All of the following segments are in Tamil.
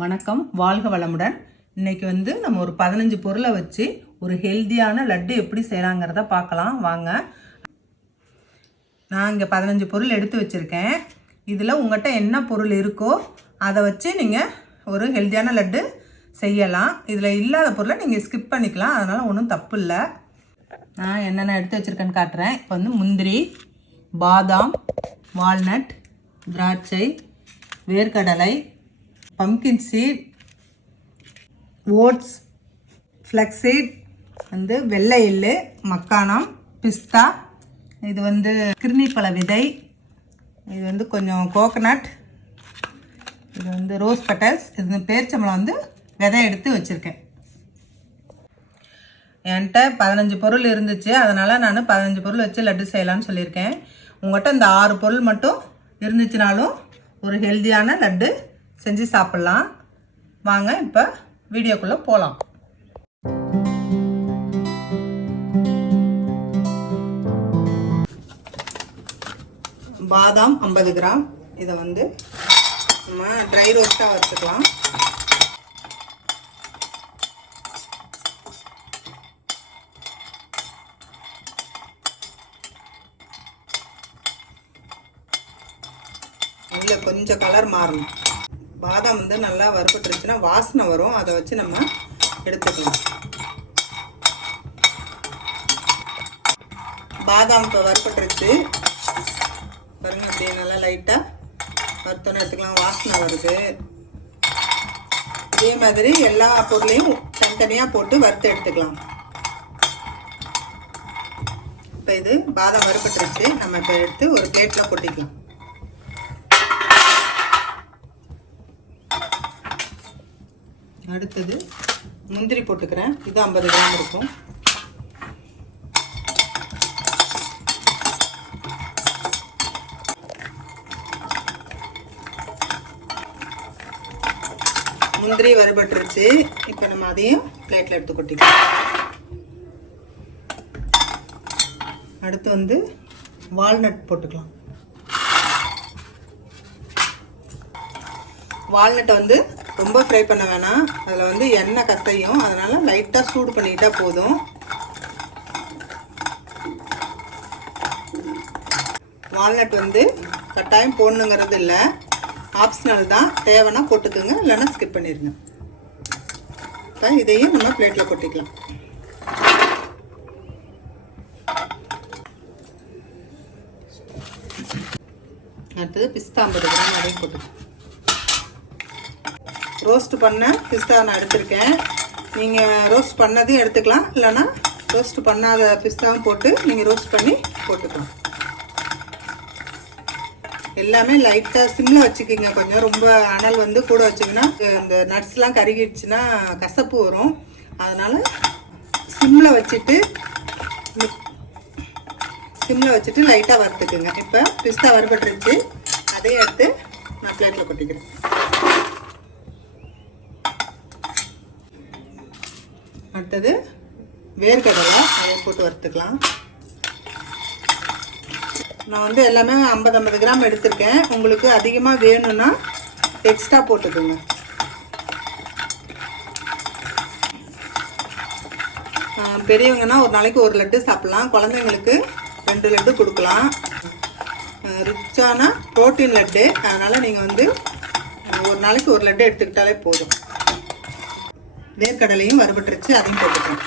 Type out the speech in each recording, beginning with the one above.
வணக்கம், வாழ்க வளமுடன். இன்னைக்கு நம்ம ஒரு 15 பொருளை வச்சு ஒரு ஹெல்தியான லட்டு எப்படி செய்யலாங்கிறத பார்க்கலாம் வாங்க. நான் இங்கே 15 பொருள் எடுத்து வச்சுருக்கேன். இதில் உங்கள்கிட்ட என்ன பொருள் இருக்கோ அதை வச்சு நீங்கள் ஒரு ஹெல்தியான லட்டு செய்யலாம். இதில் இல்லாத பொருளை நீங்கள் ஸ்கிப் பண்ணிக்கலாம், அதனால் ஒன்றும் தப்பு இல்லை. நான் என்னென்ன எடுத்து வச்சுருக்கேன்னு காட்டுறேன். இப்போ முந்திரி, பாதாம், வால்நட், திராட்சை, வேர்க்கடலை, pumpkin seed, oats, flax seed, வெள்ளை எள்ளு, மக்கானம், பிஸ்தா, இது கிர்னிப்பழ விதை, இது கொஞ்சம் கோகனட், இது ரோஸ் பெட்டல்ஸ், இது பேரிச்சம்பழம் விதை எடுத்து வச்சுருக்கேன். என்கிட்ட 15 பொருள் இருந்துச்சு, அதனால் நான் 15 பொருள் வச்சு லட்டு செய்யலான்னு சொல்லியிருக்கேன். உங்கள்கிட்ட இந்த 6 பொருள் மட்டும் இருந்துச்சுனாலும் ஒரு ஹெல்தியான லட்டு செஞ்சு சாப்பிட்லாம். வாங்க இப்போ வீடியோக்குள்ளே போகலாம். பாதாம் 50 கிராம், இதை நம்ம ட்ரை ரோஸ்ட்டாக வச்சுக்கலாம். இதில் கொஞ்சம் கலர் மாறணும். பாதாம் நல்லா வறுபட்டுருச்சுன்னா வாசனை வரும், அதை வச்சு நம்ம எடுத்துக்கலாம். பாதாம் இப்போ வறுபட்டுருச்சு பாருங்க, அப்படியே நல்லா லைட்டாக வறுத்தோன்னு எடுத்துக்கலாம். வாசனை வருது. இதே மாதிரி எல்லா பொருளையும் தனித்தனியாக போட்டு வறுத்து எடுத்துக்கலாம். இப்போ இது பாதாம் வறுபட்டுருச்சு, நம்ம இப்போ எடுத்து ஒரு பிளேட்டில் கொட்டிக்கலாம். அடுத்தது முந்திரி போட்டுக்கிறேன். இது 50 கிராம் இருக்கும். முந்திரி வறுபட்டுருச்சு, இப்போ நம்ம அதையும் பிளேட்டில் எடுத்து கொட்டிக்கலாம். அடுத்து வால்நட் போட்டுக்கலாம். வால்நட்டை ரொம்ப ஃப்ரை பண்ண வேணாம், அதில் எண்ணெய் கசையும், அதனால் லைட்டாக சூடு பண்ணிக்கிட்டா போதும். வால்நட் கட்டாயம் போடணுங்கிறது இல்லை, ஆப்ஷனல் தான். தேவைன்னா போட்டுக்குங்க, இல்லைன்னா ஸ்கிப் பண்ணிடுங்க. இப்போ இதையும் நம்ம பிளேட்டில் கொட்டிக்கலாம். அடுத்தது பிஸ்தா 50 கிராம், அதையும் போட்டுக்கலாம். ரோஸ்ட் பண்ண பிஸ்தா நான் எடுத்திருக்கேன். நீங்கள் ரோஸ்ட் பண்ணதையும் எடுத்துக்கலாம், இல்லைன்னா ரோஸ்ட் பண்ணாத பிஸ்தாவும் போட்டு நீங்கள் ரோஸ்ட் பண்ணி போட்டுக்கலாம். எல்லாமே லைட்டாக சிம்மில் வச்சுக்கிங்க. கொஞ்சம் ரொம்ப அனல் கூட வச்சிங்கன்னா இந்த நட்ஸ்லாம் கருகிடுச்சுன்னா கசப்பு வரும். அதனால் சிம்மில் வச்சுட்டு லைட்டாக வறுத்துக்குங்க. இப்போ பிஸ்தா வறுபட்டுருச்சு, அதையும் எடுத்து நான் பிளேட்டில் கொட்டிக்கிறேன். அடுத்தது வேர்க்கடலை, அதையும் போட்டு வறுத்துக்கலாம். நான் எல்லாமே 50 கிராம் எடுத்திருக்கேன். உங்களுக்கு அதிகமாக வேணும்னா எக்ஸ்ட்ரா போட்டுக்கோங்க. பெரியவங்கன்னா ஒரு நாளைக்கு 1 லட்டு சாப்பிட்லாம், குழந்தைங்களுக்கு 2 லட்டு கொடுக்கலாம். ரிச்சான ப்ரோட்டீன் லட்டு, அதனால் நீங்கள் ஒரு நாளைக்கு 1 லட்டு எடுத்துக்கிட்டாலே போதும். வேர்க்கடலையும் வறுபட்டுருச்சு, அதையும் போட்டுக்கலாம்.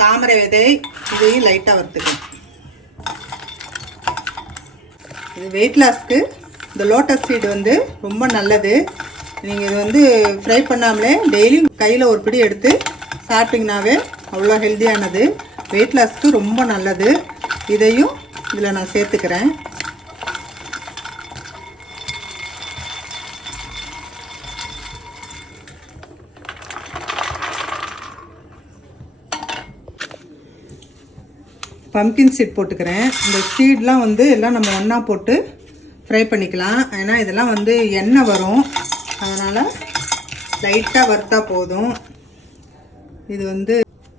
தாமரை விதை, இதையும் லைட்டாக வறுத்துக்கலாம். இது வெயிட் லாஸ்க்கு இந்த லோட்டஸ் சீடு ரொம்ப நல்லது. நீங்கள் இது ஃப்ரை பண்ணாமலே டெய்லியும் கையில் ஒரு பிடி எடுத்து சாப்பிட்டிங்கனாவே அவ்வளோ ஹெல்த்தியானது. வெயிட் லாஸ்க்கு ரொம்ப நல்லது. இதையும் இதில் நான் சேர்த்துக்கிறேன். பம்கின் சீட் போட்டுக்கிறேன். இந்த சீட்லாம் வந்து எல்லாம் நம்ம ஒன்றா போட்டு ஃப்ரை பண்ணிக்கலாம். ஏன்னா இதெல்லாம் வந்து எண்ணெய் வரும், அதனால் லைட்டாக வறுத்தா போதும். இது வந்து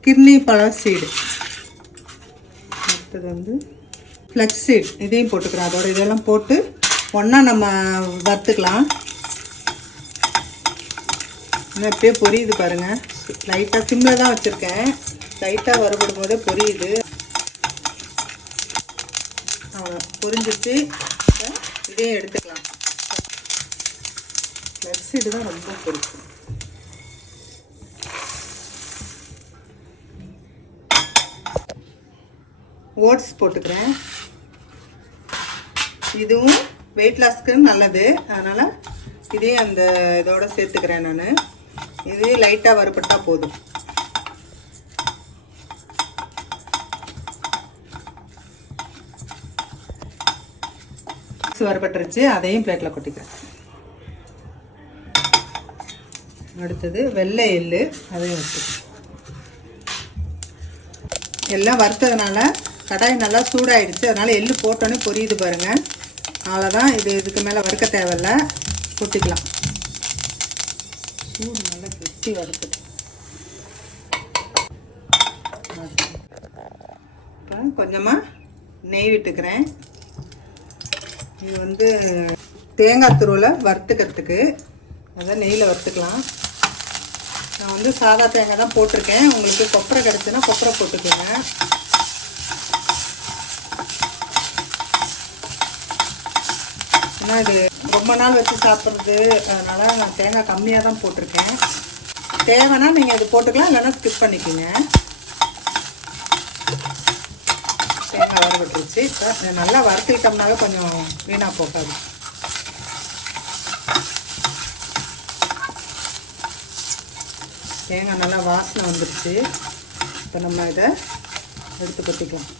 கிர்னி பழ சீடு. அடுத்தது வந்து ஃப்ளக்ஸ் சீட், இதையும் போட்டுக்கிறேன். அதோட இதெல்லாம் போட்டு ஒன்றா நம்ம வறுத்துக்கலாம். இன்னும் இப்படியே பொரியுது பாருங்கள். லைட்டாக சிம்மில் தான் வச்சுருக்கேன். லைட்டாக வறுபடும் போதே பொரியுது. அவ்வளோ பொரிஞ்சிச்சு. இதே எடுத்துக்கலாம். ஃப்ளக்ஸ் சீடு தான் ரொம்ப பிடிக்கும். ஓட்ஸ் போட்டுக்கிறேன். இதுவும் வெயிட் லாஸ்க்கு நல்லது, அதனால் இதையும் அந்த இதோட சேர்த்துக்கிறேன் நான். இது லைட்டாக வறுபட்டா போதும். வறுபட்டுருச்சு, அதையும் பிளேட்டில் கொட்டிக்கிறேன். அடுத்தது வெள்ளை எள்ளு, அதையும் வச்சுக்கிறேன். எல்லாம் வறுத்ததுனால கடாய் நல்லா சூடாயிடுச்சு, அதனால் எள்ளு போட்டோன்னே பொரியுது பாருங்கள். அவ்வளோதான். இதுக்கு மேலே வறுக்க தேவையில்ல, கொட்டிக்கலாம். சூடு நல்லா கெட்டி வறுத்துட்டு இப்போ கொஞ்சமாக நெய் விட்டுக்கிறேன். இது வந்து தேங்காய் துருவலை வறுத்துக்கிறதுக்கு, அதான் நெய்யில் வறுத்துக்கலாம். நான் வந்து சாதா தேங்காய் தான் போட்டிருக்கேன். உங்களுக்கு கொப்பரை கிடச்சுன்னா கொப்பரை போட்டுக்கோங்க. ஏன்னா இது ரொம்ப நாள் வச்சு சாப்பிட்றது, அதனால் நான் தேங்காய் கம்மியாக தான் போட்டிருக்கேன். தேவைன்னா நீங்கள் இது போட்டுக்கலாம், இல்லைன்னா ஸ்கிப் பண்ணிக்கோங்க. தேங்காய் வறுபட்டுருச்சு. இப்போ நல்லா வறுத்துக்கிட்டோம்னாவே கொஞ்சம் வீணாக போகாது. தேங்காய் நல்லா வாசனை வந்துடுச்சு. இப்போ நம்ம இதை எடுத்து கொட்டிக்கலாம்.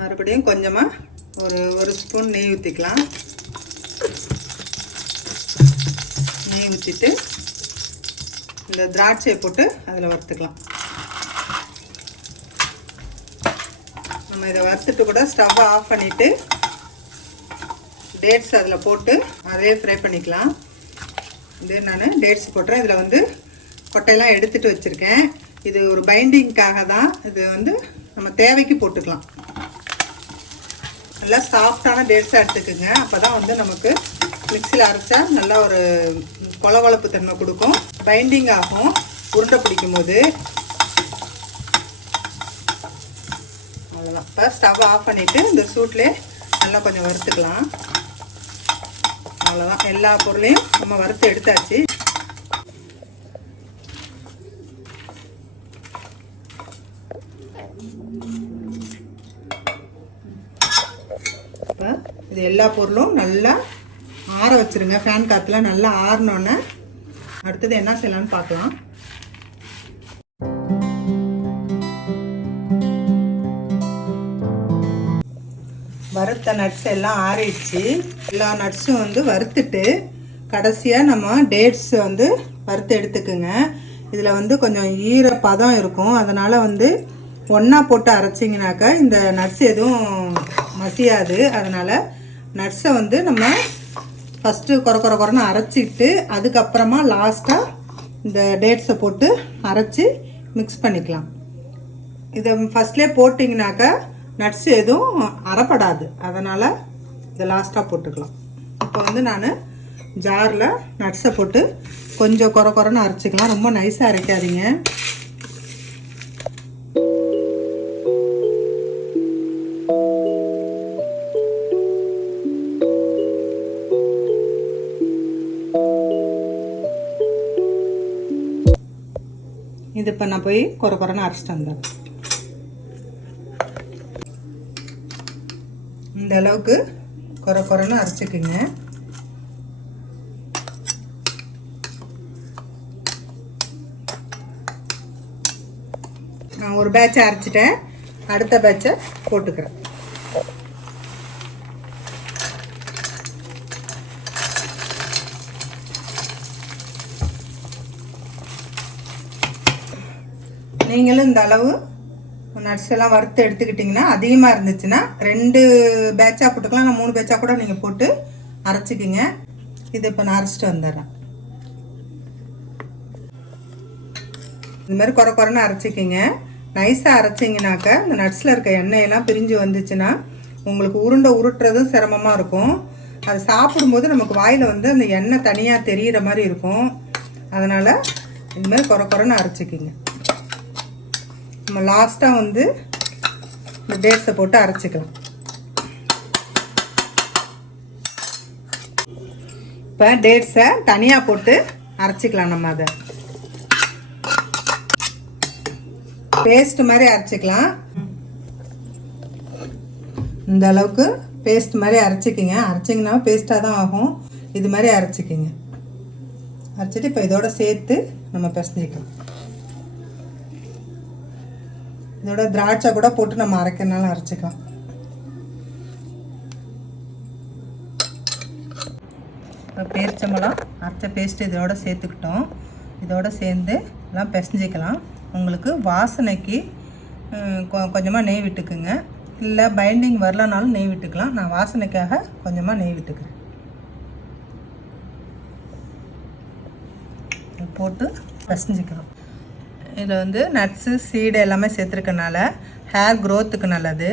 மறுபடியும் கொஞ்சமாக ஒரு ஸ்பூன் நெய் ஊற்றிக்கலாம். நெய் ஊற்றிட்டு இந்த திராட்சையை போட்டு அதில் வறுத்துக்கலாம். நம்ம இதை வறுத்துட்டு கூட ஸ்டவ்வை ஆஃப் பண்ணிவிட்டு டேட்ஸ் அதில் போட்டு அதையே ஃப்ரை பண்ணிக்கலாம். இது நான் டேட்ஸ் போட்டுறேன். இதில் வந்து கொட்டையெல்லாம் எடுத்துகிட்டு வச்சுருக்கேன். இது ஒரு பைண்டிங்காக தான். இது வந்து நம்ம தேவைக்கு போட்டுக்கலாம். நல்லா சாஃப்டான டேட்ஸாக எடுத்துக்குங்க. அப்போ தான் வந்து நமக்கு மிக்சியில் அரைச்சா நல்லா ஒரு கொலகொலப்பு தன்மை கொடுக்கும், பைண்டிங் ஆகும் உருண்டை பிடிக்கும் போது. அவ்வளோதான். இப்போ ஸ்டவ் ஆஃப் பண்ணிவிட்டு இந்த சூட்லேயே நல்லா கொஞ்சம் வறுத்துக்கலாம். அவ்வளோதான். எல்லா பொருளையும் நம்ம வறுத்து எடுத்தாச்சு. இப்போ இது எல்லா பொருளும் நல்லா ஆற வச்சுருங்க. ஃபேன் காற்றுல நல்லா ஆறினோன்னே அடுத்தது என்ன செய்யலான்னு பார்க்கலாம். வறுத்த நட்ஸ் எல்லாம் ஆறிடுச்சு. எல்லா நட்ஸும் வந்து வறுத்துட்டு கடைசியாக நம்ம டேட்ஸ் வந்து வறுத்து எடுத்துக்குங்க. இதில் வந்து கொஞ்சம் ஈரப்பதம் இருக்கும், அதனால் வந்து ஒன்றா போட்டு அரைச்சிங்கனாக்கா இந்த நட்ஸ் எதுவும் மசியாது. அதனால் நட்ஸை வந்து நம்ம ஃபஸ்ட்டு குறன்னு அரைச்சிட்டு அதுக்கப்புறமா லாஸ்ட்டாக இந்த டேட்ஸை போட்டு அரைச்சி மிக்ஸ் பண்ணிக்கலாம். இதை ஃபஸ்ட்லேயே போட்டிங்கனாக்கா நட்ஸ் எதுவும் அரைப்படாது, அதனால் இதை லாஸ்ட்டாக போட்டுக்கலாம். இப்போ வந்து நான் ஜாரில் நட்ஸை போட்டு கொஞ்சம் குறன்னு அரைச்சிக்கலாம். ரொம்ப நைஸாக அரைக்காதீங்க. இது இப்போ நான் போய் குறன்னு அரைச்சிட்டு வந்தேன். இந்த அளவுக்கு குறன்னு அரைச்சிக்குங்க. நான் ஒரு பேட்சை அரைச்சிட்டேன், அடுத்த பேட்சை போட்டுக்கிறேன். நீங்களும் இந்த அளவு நட்ஸ் எல்லாம் வறுத்து எடுத்துக்கிட்டிங்கன்னா, அதிகமாக இருந்துச்சுன்னா 2 பேட்சாக போட்டுக்கலாம், நான் 3 பேட்சாக கூட நீங்கள் போட்டு அரைச்சிக்கிங்க. இது இப்போ நான் அரைச்சிட்டு வந்துடுறேன். இதுமாதிரி குறைன்னு அரைச்சிக்கிங்க. நைஸாக அரைச்சிங்கனாக்கா இந்த நட்ஸில் இருக்க எண்ணெயெல்லாம் பிரிஞ்சு வந்துச்சுன்னா உங்களுக்கு உருட்டுறதும் சிரமமாக இருக்கும். அது சாப்பிடும்போது நமக்கு வாயில் வந்து அந்த எண்ணெய் தனியாக தெரிகிற மாதிரி இருக்கும். அதனால் இதுமாதிரி குறைன்னு அரைச்சிக்கிங்க. நம்ம லாஸ்ட்டாக வந்து இந்த டேட்ஸை போட்டு அரைச்சிக்கலாம். இப்போ டேட்ஸை தனியாக போட்டு அரைச்சிக்கலாம். நம்ம அதை பேஸ்ட் மாதிரி அரைச்சிக்கலாம். இந்த அளவுக்கு பேஸ்ட் மாதிரி அரைச்சிக்கிங்க. அரைச்சிங்கன்னா பேஸ்ட்டாக தான் ஆகும். இது மாதிரி அரைச்சிக்கிங்க. அரைச்சிட்டு இப்போ இதோட சேர்த்து நம்ம பிசைஞ்சிக்கலாம். இதோட திராட்சை கூட போட்டு நம்ம அரைக்கிறனால அரைச்சிக்கலாம். இப்போ பேரிச்சம்பழம் அரைச்ச பேஸ்ட்டு இதோட சேர்த்துக்கிட்டோம். இதோட சேர்ந்து எல்லாம் பிசைஞ்சிக்கலாம். உங்களுக்கு வாசனைக்கு கொஞ்சமாக நெய் விட்டுக்குங்க. இல்லை பைண்டிங் வரலனாலும் நெய் விட்டுக்கலாம். நான் வாசனைக்காக கொஞ்சமாக நெய் விட்டுக்கிறேன். போட்டு பிசைஞ்சிக்கலாம். இதில் வந்து நட்ஸு சீடு எல்லாமே சேர்த்துருக்கனால ஹேர் க்ரோத்துக்கு நல்லது.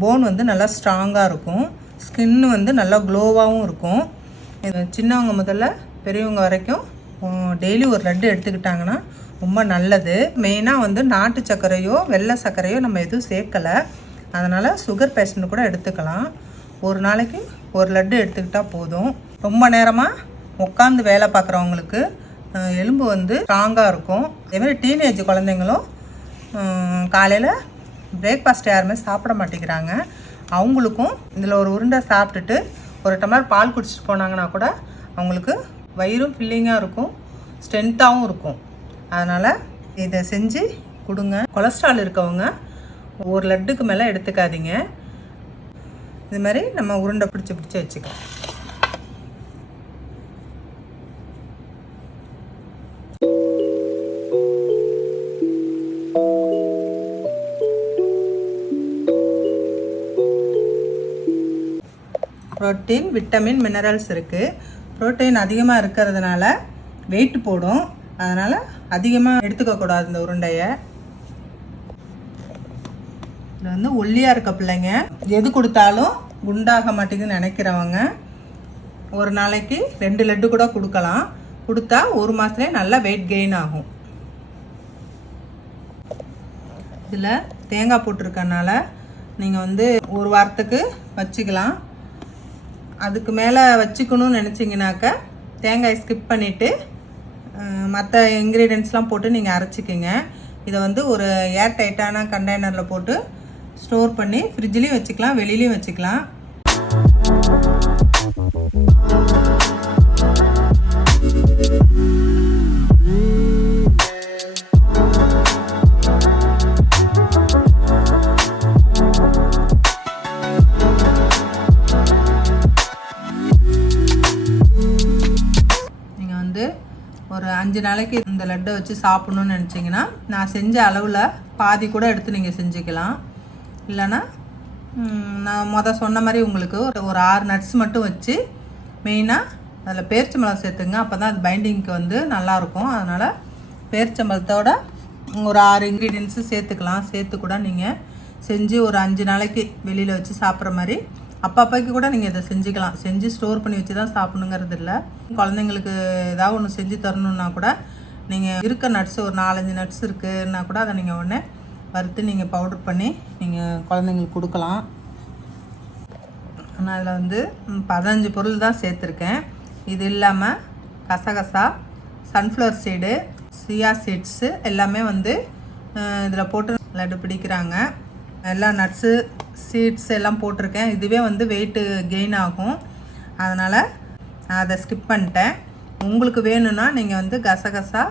போன் வந்து நல்லா ஸ்ட்ராங்காக இருக்கும். ஸ்கின்னு வந்து நல்லா க்ளோவாகவும் இருக்கும். இது சின்னவங்க முதல்ல பெரியவங்க வரைக்கும் டெய்லி ஒரு லட்டு எடுத்துக்கிட்டாங்கன்னா ரொம்ப நல்லது. மெயினாக வந்து நாட்டு சர்க்கரையோ வெள்ளை சர்க்கரையோ நம்ம எதுவும் சேர்க்கலை. அதனால் சுகர் பேஷண்ட் கூட எடுத்துக்கலாம். ஒரு நாளைக்கு ஒரு லட்டு எடுத்துக்கிட்டால் போதும். ரொம்ப நேரமாக உட்காந்து வேலை பார்க்குறவங்களுக்கு எலும்பு வந்து ஸ்ட்ராங்காக இருக்கும். அதேமாதிரி டீனேஜ் குழந்தைங்களும் காலையில் பிரேக்ஃபாஸ்ட் யாருமே சாப்பிட மாட்டேங்கிறாங்க. அவங்களுக்கும் இதில் ஒரு உருண்டை சாப்பிட்டுட்டு ஒரு டம்ளர் பால் குடிச்சிட்டு போனாங்கன்னா கூட அவங்களுக்கு வயிறும் ஃபில்லிங்காக இருக்கும், ஸ்ட்ரென்த்தாகவும் இருக்கும். அதனால் இதை செஞ்சு கொடுங்க. கொலஸ்ட்ரால் இருக்கவங்க ஒரு லட்டுக்கு மேலே எடுத்துக்காதீங்க. இது மாதிரி நம்ம உருண்டை பிடிச்சி வச்சுக்கலாம். புரோட்டீன், விட்டமின், மினரல்ஸ் இருக்குது. புரோட்டீன் அதிகமாக இருக்கிறதுனால வெயிட் போடும். அதனால் அதிகமாக எடுத்துக்கக்கூடாது இந்த உருண்டையை. இது வந்து ஒல்லியாக இருக்க பிள்ளைங்க எது கொடுத்தாலும் குண்டாக மாட்டேங்குதுன்னு நினைக்கிறவங்க ஒரு நாளைக்கு 2 லட்டு கூட கொடுக்கலாம். கொடுத்தா ஒரு மாதத்துலேயே நல்லா வெயிட் கெயின் ஆகும். இதில் தேங்காய் போட்டிருக்கனால நீங்கள் வந்து ஒரு வாரத்துக்கு வச்சுக்கலாம். அதுக்கு மேலே வச்சுக்கணும்னு நினச்சிங்கனாக்கா தேங்காய் ஸ்கிப் பண்ணிவிட்டு மற்ற இன்க்ரீடியன்ட்ஸ்லாம் போட்டு நீங்கள் அரைச்சிக்கிங்க. இதை வந்து ஒரு ஏர் டைட்டான கண்டெய்னரில் போட்டு ஸ்டோர் பண்ணி ஃப்ரிட்ஜ்லேயும் வச்சுக்கலாம், வெளியிலையும் வச்சுக்கலாம். ஒரு 5 நாளைக்கு இந்த லட்டை வச்சு சாப்பிட்ணுன்னு நினச்சிங்கன்னா நான் செஞ்ச அளவில் பாதி கூட எடுத்து நீங்கள் செஞ்சுக்கலாம். இல்லைன்னா நான் சொன்ன மாதிரி உங்களுக்கு ஒரு 6 நட்ஸ் மட்டும் வச்சு மெயினாக அதில் பேரிச்சம்பழம் சேர்த்துங்க. அப்போ தான் அது பைண்டிங்க்கு வந்து நல்லாயிருக்கும். அதனால் பேரிச்சம்பழத்தோட ஒரு 6 இன்க்ரீடியன்ஸு சேர்த்துக்கலாம். சேர்த்து கூட நீங்கள் செஞ்சு ஒரு 5 நாளைக்கு வெளியில் வச்சு சாப்பிட்ற மாதிரி அப்பப்போக்கு கூட நீங்கள் இதை செஞ்சுக்கலாம். செஞ்சு ஸ்டோர் பண்ணி வச்சு தான் சாப்பிட்ணுங்கிறது இல்லை. குழந்தைங்களுக்கு ஏதாவது ஒன்று செஞ்சு தரணுன்னா கூட நீங்கள் இருக்க நட்ஸ் ஒரு 4-5 நட்ஸ் இருக்குன்னா கூட அதை நீங்கள் உடனே வறுத்து நீங்கள் பவுடர் பண்ணி நீங்கள் குழந்தைங்களுக்கு கொடுக்கலாம். நான் அதில் வந்து 15 பொருள் தான் சேர்த்துருக்கேன். இது இல்லாமல் கசகசா, சன்ஃப்ளவர் சீடு, சியா சீட்ஸு எல்லாமே வந்து இதில் போட்டு லட்டு பிடிக்கிறாங்க. எல்லா நட்ஸு சீட்ஸ் எல்லாம் போட்டிருக்கேன். இதுவே வந்து வெயிட்டு கெயின் ஆகும். அதனால் நான் அதை ஸ்கிப் பண்ணிட்டேன். உங்களுக்கு வேணும்னா நீங்கள் வந்து கசகசா,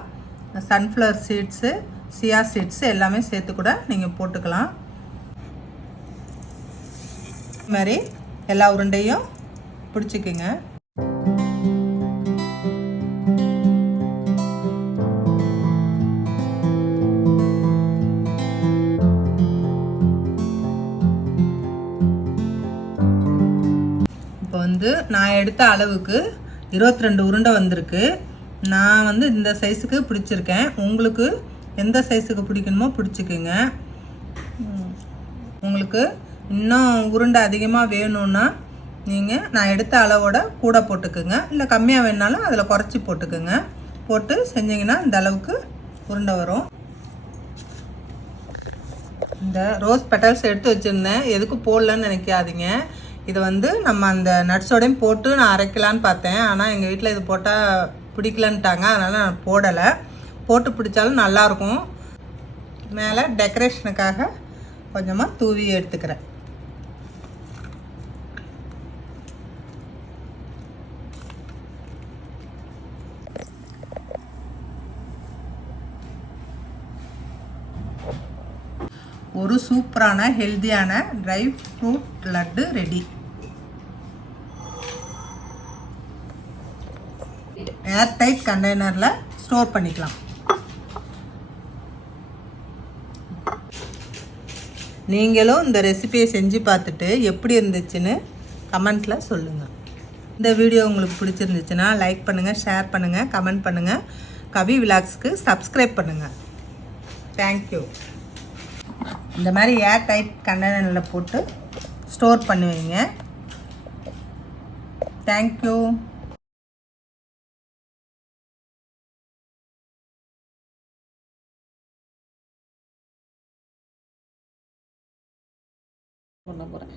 சன்ஃப்ளவர் சீட்ஸு, சியா சீட்ஸு எல்லாமே சேர்த்து கூட நீங்கள் போட்டுக்கலாம். இது மாதிரி எல்லா உருண்டையும் பிடிச்சிக்குங்க. வந்து நான் எடுத்த அளவுக்கு 22 உருண்டை வந்திருக்கு. நான் வந்து இந்த சைஸுக்கு பிடிச்சிருக்கேன். உங்களுக்கு எந்த சைஸுக்கு பிடிக்கணுமோ பிடிச்சிக்குங்க. உங்களுக்கு இன்னும் உருண்டை அதிகமாக வேணும்னா நீங்கள் நான் எடுத்த அளவோட கூட போட்டுக்குங்க, இல்லை கம்மியாக வேணுனாலும் அதில் குறைச்சி போட்டுக்குங்க. போட்டு செஞ்சிங்கன்னா இந்த அளவுக்கு உருண்டை வரும். இந்த ரோஸ் பெட்டல்ஸ் எடுத்து வச்சுருந்தேன், எதுக்கு போடலன்னு நினைக்காதீங்க. இதை வந்து நம்ம அந்த நட்ஸோடையும் போட்டு நான் அரைக்கலான்னு பார்த்தேன். ஆனால் எங்கள் வீட்டில் இது போட்டால் பிடிக்கலன்ட்டாங்க, அதனால் நான் போடலை. போட்டு பிடிச்சாலும் நல்லாயிருக்கும். மேலே டெக்கரேஷனுக்காக கொஞ்சமாக தூவி எடுத்துக்கிறேன். ஒரு சூப்பரான ஹெல்த்தியான dry fruit laddu ready. Airtight கண்டெய்னரில் ஸ்டோர் பண்ணிக்கலாம். நீங்களும் இந்த ரெசிபியை செஞ்சு பார்த்துட்டு எப்படி இருந்துச்சுன்னு கமெண்ட்டில் சொல்லுங்கள். இந்த வீடியோ உங்களுக்கு பிடிச்சிருந்துச்சுன்னா லைக் பண்ணுங்கள், ஷேர் பண்ணுங்கள், கமெண்ட் பண்ணுங்கள். கவி விலாக்ஸ்க்கு சப்ஸ்கிரைப் பண்ணுங்கள். தேங்க்யூ. இந்த மாதிரி ஏர் டைட் கண்டெய்னரில் போட்டு ஸ்டோர் பண்ணி வைங்க. தேங்க்யூ. பண்ண போகிறேன்.